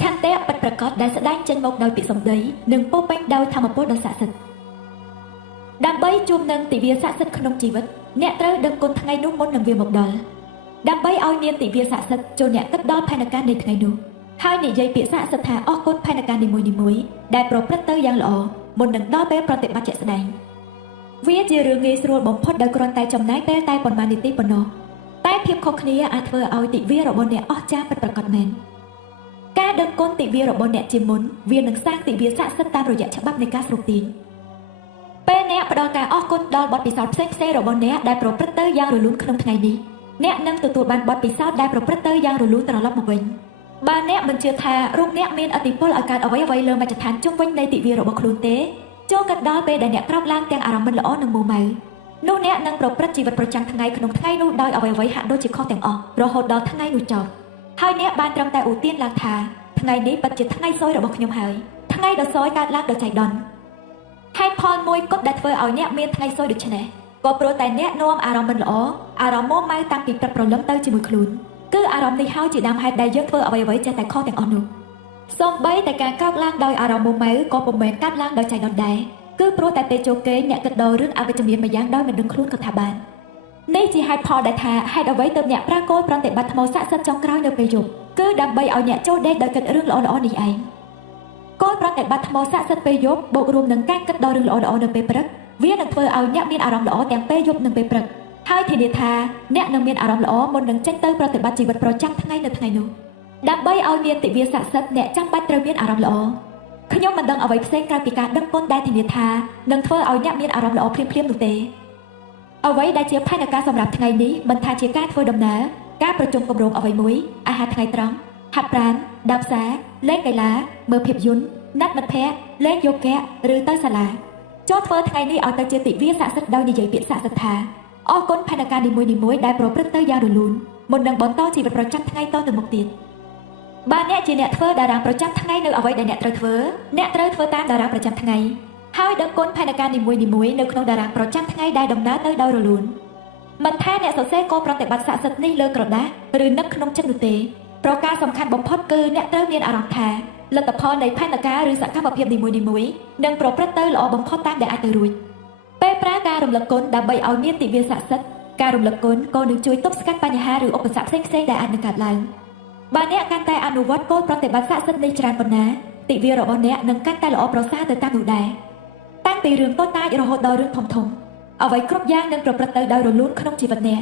ឆន្ទៈពិតប្រាកដដែលស្ដែងចេញមកដោយពាក្យសម្ដីនិងពោពេញដោយធម៌ពលដ៏ស័ក្តិសិទ្ធិដើម្បីជួបនឹងទិវាស័ក្តិសិទ្ធិក្នុងជីវិតអ្នកត្រូវដឹងគុណថ្ងៃនោះមុននឹងវាមកដល់ដើម្បីឲ្យមានទិវាស័ក្តិសិទ្ធិចូលអ្នកគិតដល់ផែនការនៃថ្ងៃនោះហើយនិយាយពាក្យស័ក្តិសិទ្ធិថាអរគុណផែនការនីមួយៗដែលប្រព្រឹត្តទៅយ៉ាងល្អមុននឹងដល់ពេលប្រតិបត្តិជាក់ស្ដែងវាជារឿងងាយស្រួលបំផុតដោយគ្រាន់តែចំណាយពេលតែប៉ុន្មាននាទីប៉ុណ្ណោះតែភាពខុសគ្នាអាចធ្វើឲ្យទិវារបស់អ្នកអស្ចារ្យពិតប្រាកដមែនការដឹងគុណទិវារបស់អ្នកជាមុនវានឹងសាងទិវាស័ក្តិសិទ្ធិតាមរយៈច្បាប់នៃការស្រុកទាញពេលអ្នកផ្ដល់ការអរគុណដល់បទពិសោធន៍ផ្សេងៗរបស់អ្នកដែលប្រព្រឹត្តទៅយ៉ាងរលូនក្នុងថ្ងៃនេះអ្នកនឹងទទួលបានបទពិសោធន៍ដែលប្រព្រឹត្តទៅយ៉ាងរលូនត្រឡប់មកវិញបើអ្នកមិនជឿថារូបអ្នកមានឥទ្ធិពលឲ្យកើតអ្វីៗលើមជ្ឈដ្ឋានជុំវិញនៃទិវារបស់ខ្លួនទេចូលកាត់ដល់ពេលដែលអ្នកក្រោកឡើងទាំងអារម្មណ៍មិនល្អនិងមួម៉ៅនោះអ្នកនឹងប្រព្រឹត្តជីវិតប្រចាំថ្ងៃក្នុងថ្ងៃនោះដោយអ្វីៗហាក់ដូចជាខុសទាំងអស់រហូតដល់ថ្ងៃនោះចប់ហើយអ្នកបានត្រឹមតែឧទានឡើងថាថ្ងៃនេះពិតជាថ្ងៃសោយរបស់ខ្ញុំហើយថ្ងៃដ៏សោយកើតឡើងដោយចៃដន្យហេតុផលមួយគត់ដែលធ្វើឲ្យអ្នកមានថ្ងៃសោយដូច្នេះក៏ព្រោះតែអ្នកនាំអារម្មណ៍មិនល្អអារម្មណ៍មួម៉ៅតាំងពីព្រឹកព្រលឹមទៅជាមួយខ្លួនគឺអារម្មណ៍នេះហើយជាដើមហេតុដែលយើងធ្វើអ្វីៗចេះតែខុសទាំងអស់នោះសូម្បីតែការក្រោកឡើងដោយអារម្មណ៍មួម៉ៅក៏ពុំមែនកើតឡើងដោយចៃដន្យដែរគឺព្រោះតែពេលចូលគេងអ្នកគិតដល់រឿងអវិជ្ជមានម្យ៉ាងដោយមិនដឹងខ្លួនក៏ថាបាននេះជាហេតុផលដែលថាហេតុអ្វីទើបអ្នកប្រាកលប្រតិបត្តិថ្មស័ក្តិសិទ្ធិចុងក្រោយនៅពេលយប់គឺដើម្បីឲ្យអ្នកចូលដេកដោយគិតរឿងល្អៗនេះឯងគោលប្រតិបត្តិថ្មស័ក្តិសិទ្ធិពេលយប់បូករួមនឹងការគិតដល់រឿងល្អៗនៅពេលព្រឹកវានឹងធ្វើឲ្យអ្នកមានអារម្មណ៍ល្អទាំងពេលយប់និងពេលព្រឹកហើយធានាថាអ្នកនឹងមានអារម្មណ៍ល្អមុននឹងចេញទៅប្រតិបត្តិជីវិតប្រចាំថ្ងៃនៅថ្ងៃនោះដើម្បីឲ្យមានទិវាស័ក្តិសិទ្ធិអ្នកចាំបាច់ត្រូវមានអារម្មណ៍ល្អខ្ញុំមិនដឹងអ្វីផ្សេងក្រៅពីការដឹងគុណដែលធានាថានឹងធ្វើឲ្យអ្នកមានអារម្មណ៍ល្អភ្លាមៗនោះទេអ្វីដែលជាផែនការសម្រាប់ថ្ងៃនេះមិនថាជាការធ្វើដំណើរការប្រជុំគម្រោងអ្វីមួយអាហារថ្ងៃត្រង់ហាត់ប្រាណដើរផ្សារលេងកីឡាមើលភាពយន្តណាត់មិត្តភ័ក្តិលេងយូហ្គាឬទៅសាលាចូលធ្វើថ្ងៃនេះឲ្យទៅជាទិវាស័ក្តិសិទ្ធិដោយនិយាយពាក្យស័ក្តិសិទ្ធិថាអរគុណផែនការនីមួយៗដែលប្រព្រឹត្តទៅយ៉ាងរលូនមុននឹងបន្តជីវិតប្រចាំថ្ងៃតទៅមុខទៀតបើអ្នកជាអ្នកធ្វើតារាងប្រចាំថ្ងៃនៅអ្វីដែលអ្នកត្រូវធ្វើតាមតារាងប្រចាំថ្ងៃហើយដឹងគុណផែនការនីមួយៗនៅក្នុងតារាងប្រចាំថ្ងៃដែលដំណើរទៅដោយរលូនមិនថាអ្នកសរសេរគោលប្រតិបត្តិស័ក្តិសិទ្ធិនេះលើក្រដាសឬនឹកក្នុងចិត្តនោះទេប្រការសំខាន់បំផុតគឺអ្នកត្រូវមានអារម្មណ៍ថាលទ្ធផលនៃផែនការឬសកម្មភាពនីមួយៗនឹងប្រព្រឹត្តទៅល្អបំផុតតាមដែលអាចទៅរួចពេលប្រើការរំលឹកគុណដើម្បីឲ្យមានទិវាស័ក្តិសិទ្ធិការរំលឹកគុណក៏នឹងជួយទប់ស្កាត់បញ្ហាឬឧបសគ្គផ្សេងៗដែលអាចនឹងកើតឡើងបើអ្នកកាន់តែអនុវត្តគោលប្រតិបត្តិស័ក្តិសិទ្ធិនេះច្រើនប៉ុណ្ណាទិវារបស់អ្នកនឹងកាន់តែល្អប្រសើរទៅតាមនោះដែរតាំងពីរឿងតូចតាចរហូតដល់រឿងធំៗអ្វីគ្រប់យ៉ាងនឹងប្រព្រឹត្តទៅដោយរលូនក្នុងជីវិតអ្ន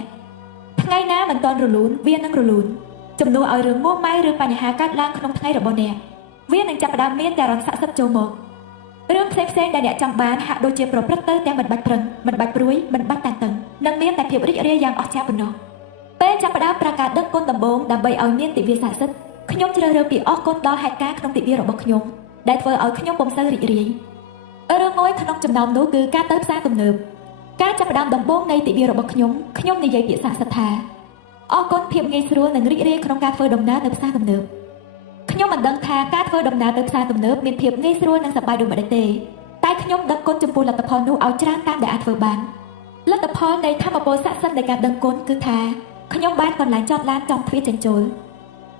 កថ្ងៃណាមិនទាន់រលូនវានឹងរលូនជំនួសឲ្យរឿងមួម៉ៅឬបញ្ហាកើតឡើងក្នុងថ្ងៃរបស់អ្នកវានឹងចាប់ផ្ដើមមានតែអារម្មណ៍ស័ក្តិសិទ្ធិចូលមករឿងផ្សេងៗដែលអ្នកចង់បានហាក់ដូចជាប្រព្រឹត្តទៅទាំងមិនបាច់ប្រឹងមិនបាច់ព្រួយមិនបាច់តានតឹងនឹងមានតែភាពរីករាយយ៉ាងអស្ចារ្យប៉ុណ្ណោះពេលចាប់ផ្ដើមប្រកាសដឹងគុណដំបូងដើម្បីឲ្យមានទិវាស័ក្តិសិទ្ធិខ្ញុំជ្រើសរើសពីអរគុណដល់ហេតុការណ៍ក្នុងទិវារបស់ខ្ញុំដែលធ្វើឲ្យខ្ញុំពុំសូវរីករាយរឿងមួយក្នុងចំណោមនោះគឺការទៅផ្សារទំនើបការចាប់ផ្ដើមដំបូងនៃទិវារបស់ខ្ញុំនិយាយពាក្យស័ក្តិសិទ្ធិថាអរគុណភាពងាយស្រួលនិងរីករាយក្នុងការធ្វើដំណើរទៅផ្សារទំនើបខ្ញុំមិនដឹងថាការធ្វើដំណើរទៅផ្សារទំនើបមានភាពងាយស្រួលនិងសប្បាយដូចម្តេចទេតែខ្ញុំដឹងគុណចំពោះលទ្ធផលនោះឲ្យច្រើនតាមដែលអាចធ្វើបានលទ្ធផលនៃធម៌ពលស័ក្តិសិទ្ធិនៃការដឹងគុណគឺថាខ្ញុំបានកន្លែងចតឡានចំទ្វារចេញចូល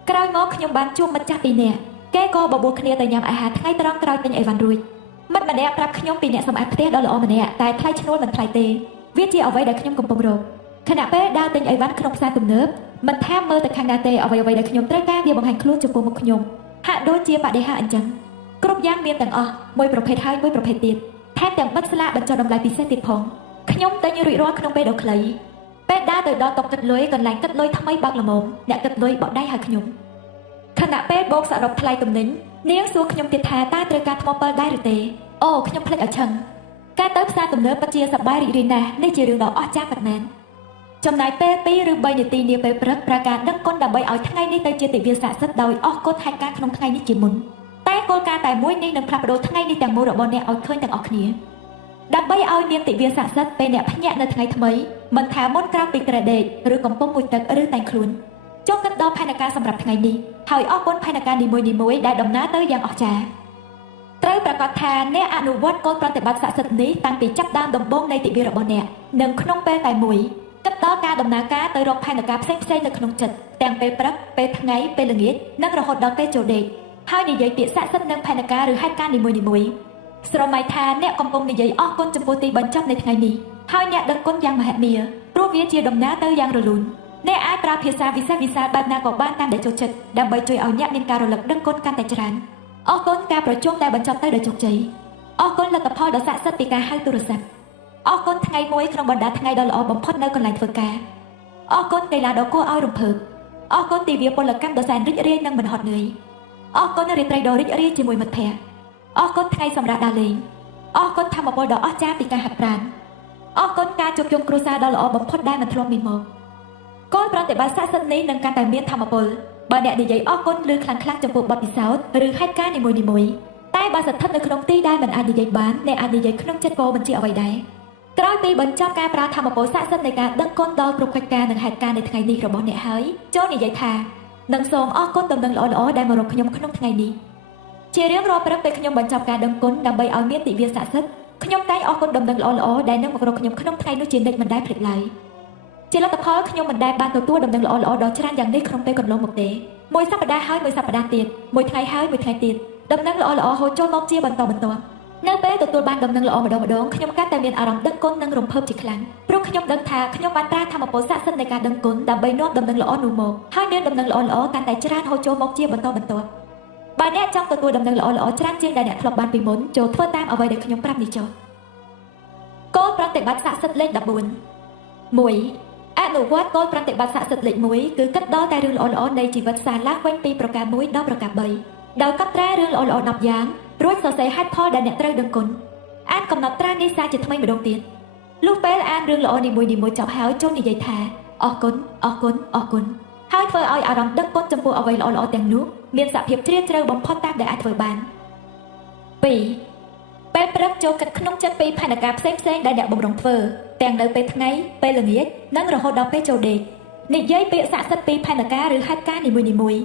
ក្រោយមកខ្ញុំបានជួបមិត្តចាស់ពីរនាក់គេក៏បបួលគ្នាទៅញ៉ាំអាហារថ្ងៃត្រង់ក្រោយទិញអីវ៉ាន់រួចមិត្តម្នាក់ប្រាប់ខ្ញុំពីអ្នកសម្អាតផ្ទះដ៏ល្អម្នាក់តែថ្លៃឈ្នួលមិនថ្លៃទេវាជាអ្វីដែលខ្ញុំកំពុងរកខណៈពេលដើរទិញអីវ៉ាន់ក្នុងផ្សារទំនើបមិនថាមើលទៅខាងណាទេអ្វីៗដែលខ្ញុំត្រូវការវាបង្ហាញខ្លួនចំពោះមុខខ្ញុំហាក់ដូចជាបដិហាអញ្ចឹងគ្រប់យ៉ាងមានទាំងអស់មួយប្រភេទហើយមួយប្រភេទទៀតថែមទាំងបិទស្លាកបញ្ចុះតម្លៃពិសេសទៀតផងខ្ញុំទិញរួចរាល់ក្នុងពេលដ៏ខ្លីពេលដើរទៅដល់តុគិតលុយកន្លែងគិតលុយថ្មីបើកល្មមអ្នកគិតលុយបោកដៃហៅខ្ញុំខណៈពេលបូកសរុបថ្លៃទំនិញនាងសួរខ្ញុំទៀតថាតើត្រូវការថ្មពិលដែរឬទេអូខ្ញុំភ្លេចឲ្យឆឹងការទៅផ្សារទំនើបពិតជាសប្បាយរីករាយណាស់នេះជារឿងដ៏អស្ចារ្យពិតមែនចំណាយពេល2ឬ3នាទីនាពេលព្រឹកប្រកាសដឹងគុណដើម្បីឲ្យថ្ងៃនេះទៅជាទិវាស័ក្តិសិទ្ធិដោយអស់គុណហេតុការក្នុងថ្ងៃនេះជាមុនតែគោលការណ៍តែមួយនេះនឹងផ្លាស់ប្ដូរថ្ងៃនេះទាំងមូលរបស់អ្នកឲ្យឃើញទាំងអស់គ្នាដើម្បីឲ្យមានទិវាស័ក្តិសិទ្ធិពេលអ្នកភ្ញាក់នៅថ្ងៃថ្មីមិនថាមុនក្រោយពីក្រែកដេកឬកំពុងងូតទឹកឬតែងខ្លួនចូលគិតដល់ផែនការសម្រាប់ថ្ងៃនេះហើយអរគុណផែនការនីមួយៗដែលដំណើរទៅយ៉ាងអស្ចារ្យត្រូវប្រកាសថាអ្នកអនុវត្តគោលប្រតិបត្តិស័ក្តិសិទ្ធិនេះតាំងពីចាប់ដើមដំបូងនៃទិវារបស់អ្នកនិងក្នុងពេលតែមួយគិតដល់ការដំណើរការទៅរកផែនការផ្សេងៗនៅក្នុងចិត្តទាំងពេលព្រឹកពេលថ្ងៃពេលល្ងាចនិងរហូតដល់ពេលចូលដេក ហើយនិយាយពាក្យស័ក្តិសិទ្ធិនឹងផែនការឬហេតុការណ៍នីមួយៗស្រមៃថាអ្នកកំពុងនិយាយអរគុណចំពោះទីបញ្ចប់នៃថ្ងៃនេះហើយអ្នកដឹងគុណយ៉ាងមហិមាព្រោះវាជាដំណើរទៅយ៉ាងរលូនអ្នកអាចប្រើភាសាវិសេសវិសាលបែបណាក៏បានតាមដែលចូលចិត្តដើម្បីជួយឲ្យអ្នកមានការរលឹកដឹងគុណកាន់តែច្រើនអរគុណការប្រជុំដែលបញ្ចប់ទៅដោយជោគជ័យអរគុណលទ្ធផលដ៏ស័ក្តិសិទ្ធិពីការហៅទូរស័ព្ទអរគុណថ្ងៃមួយក្នុងបណ្ដាថ្ងៃដ៏ល្អបំផុតនៅកន្លែងធ្វើការអរគុណកីឡាដ៏គួរឲ្យរំភើបអរគុណទិវាពលកម្មដ៏សែនរីករាយនិងមិនហត់នឿយអរគុណរាត្រីដ៏រីករាយជាមួយមិត្តភ័ក្តិអរគុណថ្ងៃសម្រាប់ដើរលេងអរគុណធម្មពលដ៏អស្ចារ្យពីការហាត់ប្រាណអរគុណការជួបជុំគ្រួសារដ៏ល្អបំផុតដែលមិនធ្លាប់មានមកគោលប្រតិបត្តិស័ក្តិសិទ្ធិនេះនឹងកាន់តែមានធម្មពលបើអ្នកនិយាយអរគុណឬខ្លាំងៗចំពោះបទពិសោធន៍ឬហេតុការណ៍នីមួយៗតែបើស្ថិតនៅក្នុងទីដែលមិនអាចនិយាយបានអ្នកអាចនិយាយក្នុងចិត្តក៏មិនជាអ្វីដែរក្រោយពីបញ្ចប់ការប្រើធម្មពលស័ក្តិសិទ្ធិនៃការដឹងគុណដល់គ្រប់កិច្ចការនិងហេតុការណ៍នៃថ្ងៃនេះរបស់អ្នកហើយចូលនិយាយថានឹងសូមអរគុណដំណឹងល្អៗដែលមករកខ្ញុំក្នុងថ្ងៃនេះជារៀងរាល់ព្រឹកពេលខ្ញុំបញ្ចប់ការដឹងគុណដើម្បីឲ្យមានទិវាស័ក្តិសិទ្ធិខ្ញុំតែងអរគុណដំណឹងល្អៗដែលនឹងមករកខ្ញុំក្នុងថ្ងៃនោះជានិច្ចមិនដែលភ្លេចឡើយជាលទ្ធផលខ្ញុំមិនដែលបានទទួលដំណឹងល្អៗដ៏ច្រើនយ៉ាងនេះក្នុងពេលកន្លងមកទេមួយសប្តាហ៍ហើយមួយសប្តាហ៍ទៀតមួយថ្ងៃហើយមួយថ្ងៃទៀតដំណឹងល្អៗហូរចូលមកជាបន្តបន្ទាប់នៅពេលទទួលបានដំណឹងល្អម្ដងខ្ញុំកាន់តែមានអារម្មណ៍ដឹងគុណនិងរំភើបជាខ្លាំងព្រោះខ្ញុំដឹងថាខ្ញុំបានប្រើធម៌ពលស័ក្តិសិទ្ធិនៃការដឹងគុណដើម្បីនាំដំណឹងល្អនោះមកហើយមានដំណឹងល្អៗកាន់តែច្រើនហូរចូលមកជាបន្តបន្ទាប់បើអ្នកចង់ទទួលដំណឹងល្អៗច្រើនជាងដែលអ្នកធ្លាប់បានពីមុនចូលធ្វើតាមអ្វីដែលខ្ញុំប្រាប់នេះចុះគោលប្រតិបត្តិស័ក្តិសិទ្ធិលេខ14 1. អនុវត្តគោលប្រតិបត្តិស័ក្តិសិទ្ធិលេខ1គឺគិតដល់តែរឿងល្អៗនៃជីវិតសារឡើងវិញពីប្រការ1ដល់ប្រការ3ដោយកត់ត្រារឿងល្អៗ10យ៉ាងរួចសរសេរហេតុផលដែលអ្នកត្រូវដឹងគុណអានកំណត់ត្រានេះសារជាថ្មីម្ដងទៀតលុះពេលអានរឿងល្អនីមួយៗចប់ហើយចូលនិយាយថាអរគុណអរគុណអរគុណហើយធ្វើឲ្យអារម្មណ៍ដឹងគុណចំពោះអ្វីល្អៗទាំងនោះមានសភាពជ្រាលជ្រៅបំផុតតាមដែលអាចធ្វើបាន 2. ពេលព្រឹកចូលគិតក្នុងចិត្តពីផែនការផ្សេងៗដែលអ្នកបំរុងធ្វើទាំងនៅពេលថ្ងៃពេលល្ងាចនិងរហូតដល់ពេលចូលដេកនិយាយពាក្យស័ក្តិសិទ្ធិពីផែនការឬហេតុការណ៍នីមួយៗ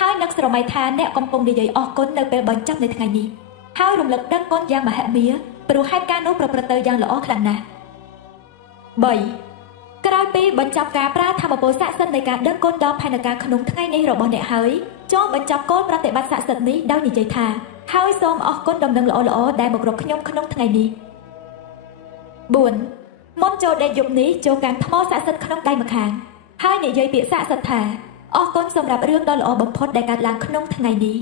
ហើយនឹកស្រមៃថាអ្នកកំពុងនិយាយអរគុណនៅពេលបញ្ចប់នៃថ្ងៃនេះហើយរំលឹកដឹងគុណយ៉ាងមហិមាព្រោះហេតុការណ៍នោះប្រព្រឹត្តទៅយ៉ាងល្អខ្លាំងណាស់ 3. ក្រោយពីបញ្ចប់ការប្រើធម៌ពលស័ក្តិសិទ្ធិនៃការដឹងគុណដល់ផែនការក្នុងថ្ងៃនេះរបស់អ្នកហើយចូលបញ្ចប់គោលប្រតិបត្តិស័ក្តិសិទ្ធិនេះដោយនិយាយថាហើយសូមអរគុណដំណឹងល្អៗដែលមករកខ្ញុំក្នុងថ្ងៃនេះ 4. មុនចូលដេកយប់នេះចូលកាន់ថ្មស័ក្តិសិទ្ធិក្នុងដៃម្ខាងហើយនិយាយពាក្យស័ក្តិសិទ្ធិថាអរគុណសម្រាប់រឿងដ៏ល្អបំផុតដែលកើតឡើងក្នុងថ្ងៃនេះ